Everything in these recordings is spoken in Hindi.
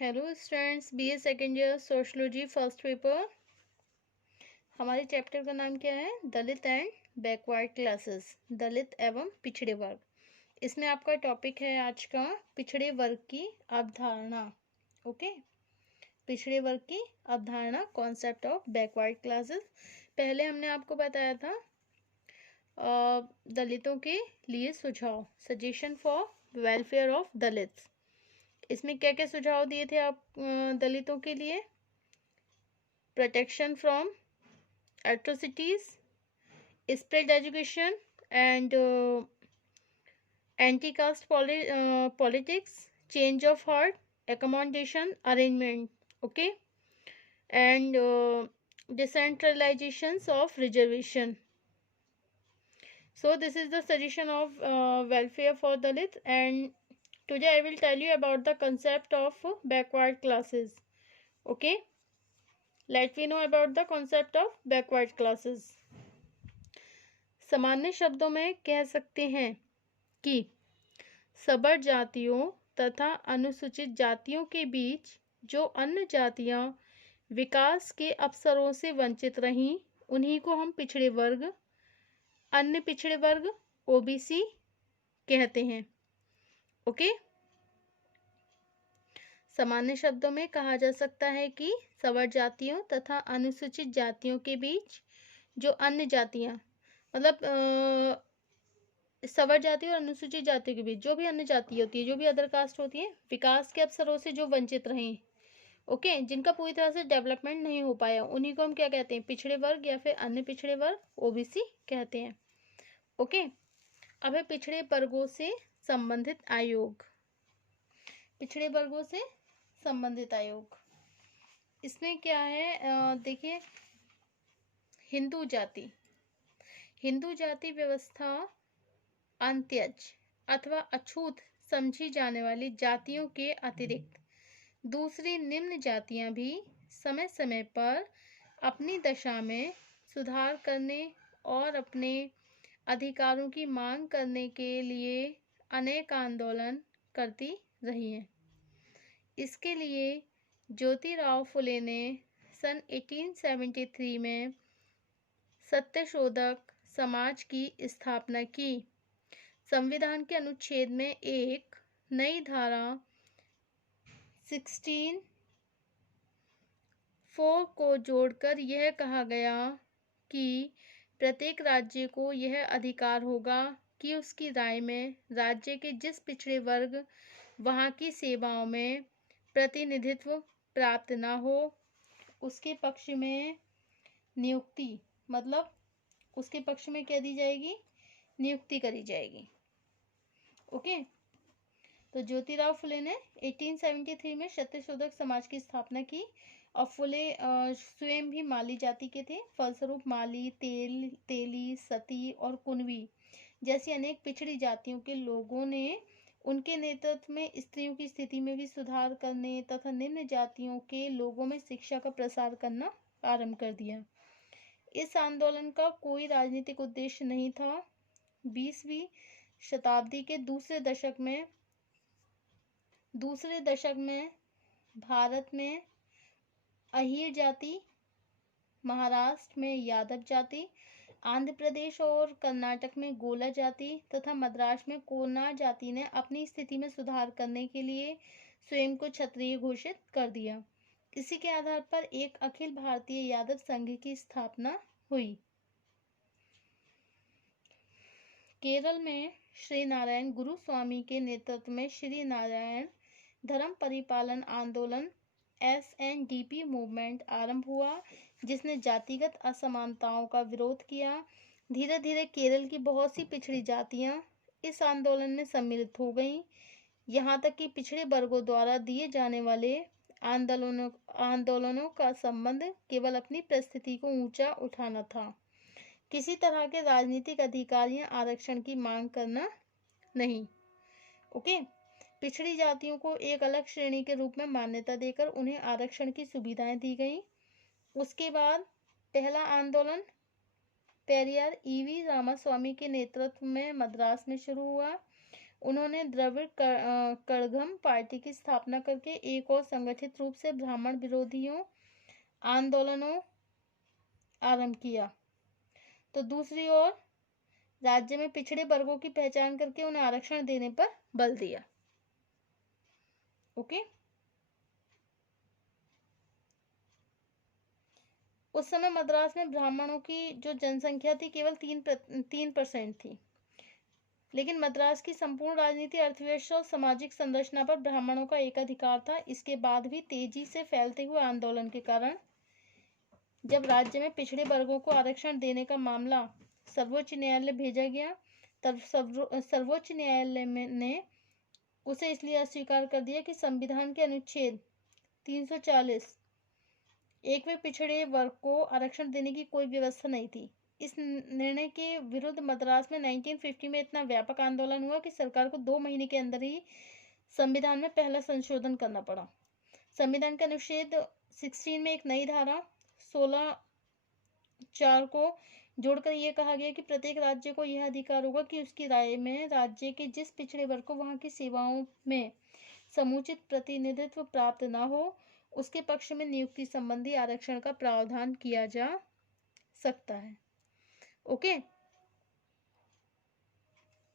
Hello students, BA second year sociology first paper. हमारे चैप्टर का नाम क्या है? दलित एंड बैकवर्ड क्लासेस, दलित एवं पिछड़े वर्ग। इसमें आपका टॉपिक है आज का पिछड़े वर्ग की अवधारणा। ओके, पिछड़े वर्ग की अवधारणा, कॉन्सेप्ट ऑफ बैकवर्ड क्लासेस। पहले हमने आपको बताया था दलितों के लिए सुझाव, suggestion for welfare of Dalits. इसमें क्या क्या सुझाव दिए थे आप दलितों के लिए? Protection from atrocities, spread education, and anti-caste politics, change of heart, accommodation arrangement, okay, and decentralizations of reservation. So this is the suggestion of welfare for Dalit, and today I will tell you about the concept of backward classes. Okay, let me know about the concept of backward classes. सामान्य शब्दों में कह सकते हैं कि सबर जातियों तथा अनुसूचित जातियों के बीच जो अन्य जातियां विकास के अवसरों से वंचित रहीं, उन्हीं को हम पिछड़े वर्ग, अन्य पिछड़े वर्ग, ओबीसी कहते हैं। ओके, सामान्य शब्दों में कहा जा सकता है कि सबर जातियों तथा अनुसूचित जातियों के बीच जो अन्य जातियां, मतलब सवर जाति और अनुसूचित जाति के बीच जो भी अन्य जाति होती है, जो भी अदर कास्ट होती है, विकास के अवसरों से जो वंचित रहे, ओके, जिनका पूरी तरह से डेवलपमेंट नहीं हो पाया, उन्हीं को हम क्या कहते हैं? पिछड़े वर्ग या फिर अन्य पिछड़े वर्ग, ओबीसी कहते हैं। ओके, अब है पिछड़े वर्गों से संबंधित आयोग। पिछड़े वर्गों से संबंधित आयोग, इसमें क्या है? देखिए, हिंदू जाति, हिंदू जाति व्यवस्था अंत्यज अथवा अछूत समझी जाने वाली जातियों के अतिरिक्त दूसरी निम्न जातियां भी समय समय पर अपनी दशा में सुधार करने और अपने अधिकारों की मांग करने के लिए अनेक आंदोलन करती रही हैं। इसके लिए ज्योतिराव फुले ने सन 1873 में सत्यशोधक समाज की स्थापना की। संविधान के अनुच्छेद में एक नई धारा 16(4) को जोड़कर यह कहा गया कि प्रत्येक राज्य को यह अधिकार होगा कि उसकी राय में राज्य के जिस पिछड़े वर्ग वहाँ की सेवाओं में प्रतिनिधित्व प्राप्त न हो, उसके पक्ष में नियुक्ति, मतलब उसके पक्ष में क्या दी जाएगी? नियुक्ति करी जाएगी। ओके, तो ज्योतिराव फुले ने 1873 में सत्यशोधक समाज की स्थापना की और फुले स्वयं भी माली जाति के थे। फलस्वरूप माली, तेली, सती और कुणबी जैसी अनेक पिछड़ी जातियों के लोगों ने उनके नेतृत्व में स्त्रियों की स्थिति में भी सुधार करने तथा निम्न जातियों के लोगों में शिक्षा का प्रसार करना आरंभ कर दिया। इस आंदोलन का कोई राजनीतिक उद्देश्य नहीं था। 20वीं शताब्दी के दूसरे दशक में भारत में अहीर जाति, महाराष्ट्र में यादव जाति, आंध्र प्रदेश और कर्नाटक में गोला जाति तथा मद्रास में कोना जाति ने अपनी स्थिति में सुधार करने के लिए स्वयं को क्षत्रिय घोषित कर दिया। इसी के आधार पर एक अखिल भारतीय यादव संघ की स्थापना हुई। केरल में श्री नारायण गुरु स्वामी के नेतृत्व में श्री नारायण धर्म परिपालन आंदोलन SNDP मूवमेंट आरंभ हुआ, जिसने जातिगत असमानताओं का विरोध किया। धीरे धीरे केरल की बहुत सी पिछड़ी जातियां इस आंदोलन में सम्मिलित हो गईं। यहाँ तक कि पिछड़े वर्गों द्वारा दिए जाने वाले आंदोलनों का संबंध केवल अपनी परिस्थिति को ऊंचा उठाना था, किसी तरह के राजनीतिक अधिकार या आरक्षण की मांग करना नहीं। ओके, पिछड़ी जातियों को एक अलग श्रेणी के रूप में मान्यता देकर उन्हें आरक्षण की सुविधाएं दी गईं। उसके बाद पहला आंदोलन पेरियार EV रामास्वामी के नेतृत्व में मद्रास में शुरू हुआ। उन्होंने द्रविड़ कड़घम पार्टी की स्थापना करके एक और संगठित रूप से ब्राह्मण विरोधियों आंदोलनों आरंभ किया। तो दूसरी ओर राज्य में पिछड़े वर्गों की पहचान करके उन्हें आरक्षण देने पर बल दिया। ओके। उस समय मद्रास में ब्राह्मणों की जो जनसंख्या थी केवल 3% थी, लेकिन मद्रास की संपूर्ण राजनीति, अर्थव्यवस्था और सामाजिक संरचना पर ब्राह्मणों का एकाधिकार था। इसके बाद भी तेजी से फैलते हुए आंदोलन के कारण जब राज्य में पिछड़े वर्गों को आरक्षण देने का मामला सर्वोच्च न्यायालय भेजा गया, तब सर्वोच्च न्यायालय ने उसे इसलिए अस्वीकार कर दिया कि संविधान के अनुच्छेद 340 एक में पिछड़े वर्ग को आरक्षण देने की कोई व्यवस्था नहीं थी। इस निर्णय के विरुद्ध मद्रास में 1950 में इतना व्यापक आंदोलन हुआ कि सरकार को 2 महीने के अंदर ही संविधान में पहला संशोधन करना पड़ा। संविधान के अनुच्छेद 16 में एक नई धारा 16(4) को जोड़कर यह कहा गया कि प्रत्येक राज्य को यह अधिकार होगा कि उसकी राय में राज्य के जिस पिछड़े वर्ग को वहां की सेवाओं में समुचित प्रतिनिधित्व प्राप्त न हो, उसके पक्ष में नियुक्ति संबंधी आरक्षण का प्रावधान किया जा सकता है। ओके।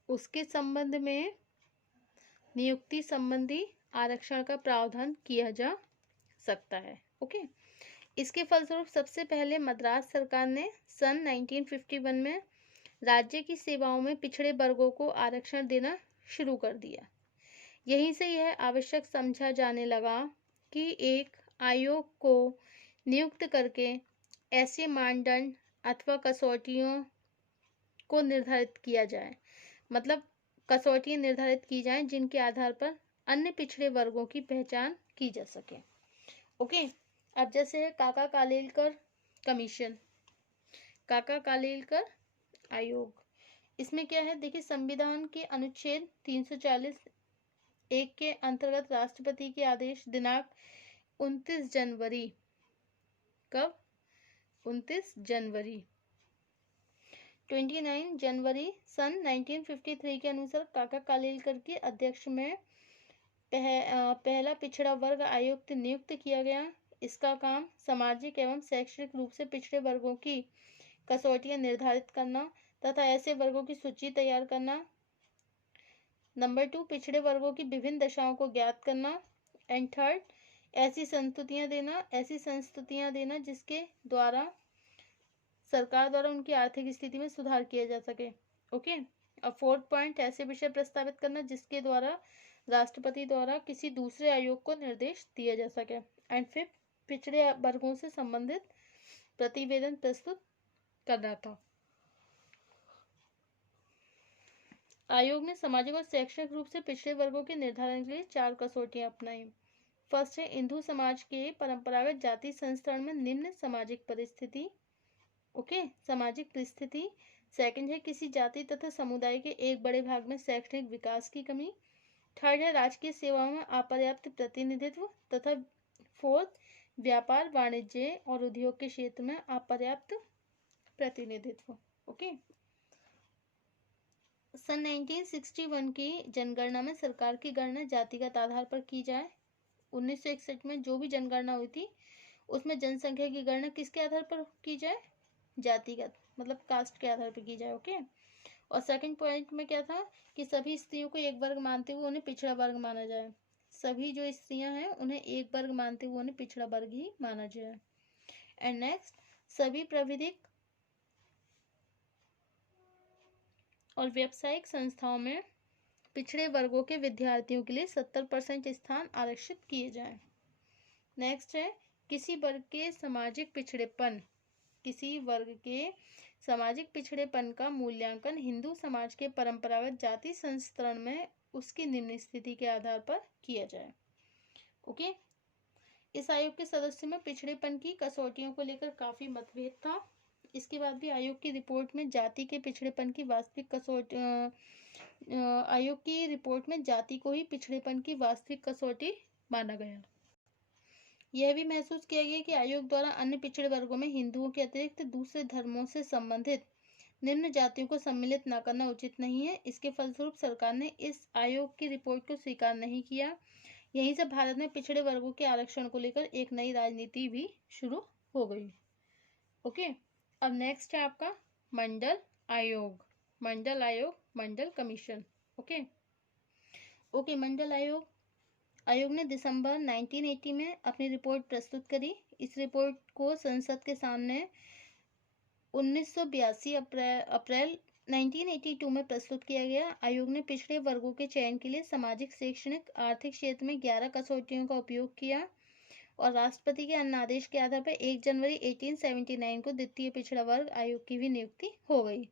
उसके संबंध में नियुक्ति संबंधी आरक्षण का प्रावधान किया जा सकता है। ओके। इसके फलस्वरूप सबसे पहले मद्रास सरकार ने सन 1951 में राज्य की सेवाओं में पिछड़े वर्गों को आरक्षण देना शुरू कर दिया। यहीं से यह आवश्यक समझा जाने लगा कि एक आयोग को नियुक्त करके ऐसे मानदंड अथवा कसौटियों को निर्धारित किया जाए, मतलब कसौटियां निर्धारित की जाएं जिनके आधार पर अन्य पिछड़े वर्गों की पहचान की जा सके। ओके। अब जैसे है काका कालेलकर कमीशन, काका कालेलकर आयोग, इसमें क्या है देखिए, संविधान के अनुच्छेद 340 एक के अंतर्गत राष्ट्रपति के आदेश दिनांक 29 जनवरी, कब 29 जनवरी 29 जनवरी सन 1953 के अनुसार काका कालेलकर की अध्यक्ष में पहला पिछड़ा वर्ग आयुक्त नियुक्त किया गया। इसका काम सामाजिक एवं शैक्षणिक रूप से पिछड़े वर्गों की कसौटियां निर्धारित करना तथा ऐसे वर्गों की सूची तैयार करना। नंबर 2, पिछड़े वर्गों की विभिन्न दशाओं को ज्ञात करना। एंड थर्ड, ऐसी संस्तुतियां देना जिसके द्वारा सरकार द्वारा उनकी आर्थिक स्थिति में सुधार किया जा सके। ओके। अब 4th पॉइंट, ऐसे विषय प्रस्तावित करना जिसके द्वारा राष्ट्रपति द्वारा किसी दूसरे आयोग को निर्देश दिया जा सके। एंड 5th, पिछड़े वर्गों से संबंधित प्रतिवेदन प्रस्तुत करना था। आयोग ने सामाजिक और शैक्षणिक रूप से पिछड़े वर्गों के निर्धारण के लिए 4 कसौटियां अपनाई। फर्स्ट है हिंदू समाज के परंपरागत जाति संस्करण में निम्न सामाजिक परिस्थिति। ओके, सामाजिक परिस्थिति। सेकंड है किसी जाति तथा समुदाय के एक बड़े भाग में शैक्षणिक विकास की कमी। थर्ड है राजकीय सेवाओं में अपर्याप्त प्रतिनिधित्व तथा फोर्थ, व्यापार वाणिज्य और उद्योग के क्षेत्र में अपर्याप्त प्रतिनिधित्व। ओके। सन 1961 की जनगणना में सरकार की गणना जातिगत आधार पर की जाए। 1961 में जो भी जनगणना हुई थी उसमें जनसंख्या की गणना किसके आधार पर की जाए? जातिगत, मतलब कास्ट के आधार पर की जाए। ओके। और सेकंड पॉइंट में क्या था कि सभी स्त्रियों को एक वर्ग मानते हुए उन्हें पिछड़ा वर्ग माना जाए। सभी जो स्त्रियां हैं उन्हें एक वर्ग मानते हुए उन्हें पिछड़ा वर्ग ही माना जाए। एंड नेक्स्ट, सभी प्राविधिक और व्यावसायिक संस्थाओं में पिछड़े वर्गों के विद्यार्थियों के लिए 70% स्थान आरक्षित किए जाएं। नेक्स्ट है किसी वर्ग के सामाजिक पिछड़ेपन का मूल्यांकन हिंदू समाज के परंपरागत जाति संस्करण में उसकी निम्न स्थिति के आधार पर किया जाए। ओके। इस आयोग के सदस्यों में पिछड़ेपन की कसौटियों को लेकर काफी मतभेद था। इसके बाद भी आयोग की रिपोर्ट में जाति के पिछड़ेपन की वास्तविक कसौटी आयोग की रिपोर्ट में जाति को ही पिछड़ेपन की वास्तविक कसौटी माना गया। यह भी महसूस किया गया कि आयोग द्वारा अन्य पिछड़े वर्गों में हिंदुओं के अतिरिक्त दूसरे धर्मों से संबंधित निम्न जातियों को सम्मिलित न करना उचित नहीं है। इसके फलस्वरूप सरकार ने इस आयोग की रिपोर्ट को स्वीकार नहीं किया। यहीं से भारत में पिछड़े वर्गों के आरक्षण को लेकर एक नई राजनीति भी शुरू हो गई। ओके, अब नेक्स्ट है आपका मंडल आयोग। मंडल आयोग, मंडल कमीशन। ओके, मंडल आयोग ने दिसंबर 1980 में अपनी रिपोर्ट प्रस्तुत करी। इस रिपोर्ट को संसद के सामने 1982 अप्रैल 1982 में प्रस्तुत किया गया। आयोग ने पिछड़े वर्गों के चयन के लिए सामाजिक, शैक्षणिक, आर्थिक क्षेत्र में 11 कसौटियों का उपयोग किया और राष्ट्रपति के अन्य आदेश के आधार पर 1 जनवरी 1879 को द्वितीय पिछड़ा वर्ग आयोग की भी नियुक्ति हो गई।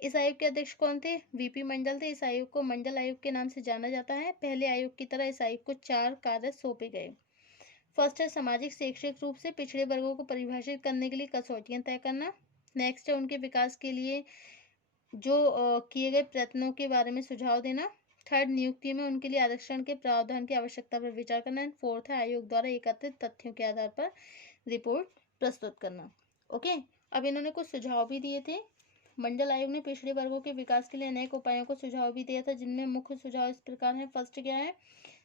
इस आयोग के अध्यक्ष कौन थे? वीपी मंडल थे। इस आयोग को मंडल आयोग के नाम से जाना जाता है। पहले आयोग की तरह इस आयोग को 4 कार्य सौंपे गए। फर्स्ट है सामाजिक शैक्षिक रूप से पिछड़े वर्गों को परिभाषित करने के लिए कसौटियां तय करना। नेक्स्ट है उनके विकास के लिए जो किए गए प्रयत्नों के बारे में सुझाव देना। थर्ड, नियुक्ति में उनके लिए आरक्षण के प्रावधान की आवश्यकता पर विचार करना। एंड फोर्थ है आयोग द्वारा एकत्रित तथ्यों के आधार पर रिपोर्ट प्रस्तुत करना। ओके, अब इन्होंने कुछ सुझाव भी दिए थे। मंडल आयोग ने पिछड़े वर्गों के विकास के लिए अनेक उपायों को सुझाव भी दिया था, जिनमें मुख्य सुझाव इस प्रकार है। फर्स्ट क्या है?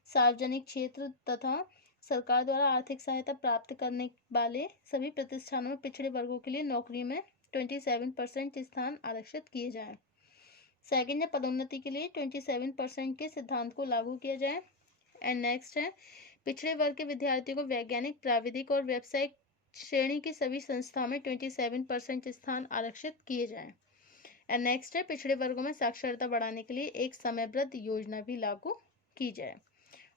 सार्वजनिक क्षेत्र तथा सरकार द्वारा आर्थिक सहायता प्राप्त करने वाले सभी प्रतिष्ठानों में पिछड़े वर्गों के लिए नौकरी में 27% स्थान आरक्षित किए जाएं। सेकंड है पदोन्नति के लिए 27% के सिद्धांत को लागू किया जाए। एंड नेक्स्ट है पिछड़े वर्ग के विद्यार्थियों को वैज्ञानिक, प्राविधिक और व्यावसायिक श्रेणी की सभी संस्थाओं में 27% स्थान आरक्षित किए जाएं। एंड नेक्स्ट है पिछड़े वर्गों में साक्षरता बढ़ाने के लिए एक समयबद्ध योजना भी लागू की जाए।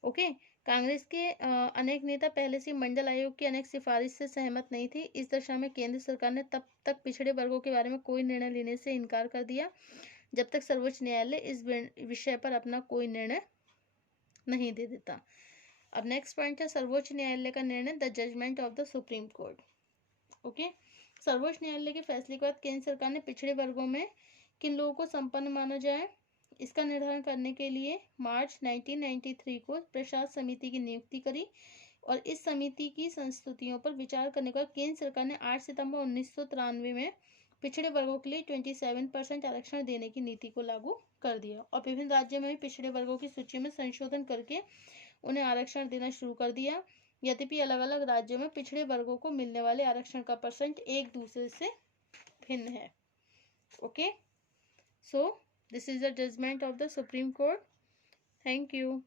ओके, कांग्रेस के अनेक नेता पहले से मंडल आयोग की अनेक सिफारिश से सहमत नहीं थे। इस दशा में केंद्र सरकार ने तब तक पिछड़े वर्गों के बारे में कोई निर्णय लेने से इनकार कर दिया जब तक सर्वोच्च न्यायालय इस विषय पर अपना कोई निर्णय नहीं दे देता। अब नेक्स्ट पॉइंट है सर्वोच्च न्यायालय का निर्णय, the judgment of the Supreme Court. Okay, सर्वोच्च न्यायालय के फैसले के बाद केंद्र सरकार ने पिछड़े वर्गों में किन लोगों को संपन्न माना जाए, इसका निर्धारण करने के लिए मार्च 1993 को प्रशासक समिति की नियुक्ति करी और इस समिति की संस्तुतियों पर विचार करने के बाद केंद्र सरकार ने 8 सितंबर 1993 में पिछड़े वर्गों के लिए 27% आरक्षण देने की नीति को लागू कर दिया और विभिन्न राज्यों में भी पिछड़े वर्गों की सूची में संशोधन करके उन्हें आरक्षण देना शुरू कर दिया। यद्यपि अलग अलग राज्यों में पिछड़े वर्गों को मिलने वाले आरक्षण का परसेंट एक दूसरे से भिन्न है। Okay, so this is the judgment of the Supreme Court. Thank you.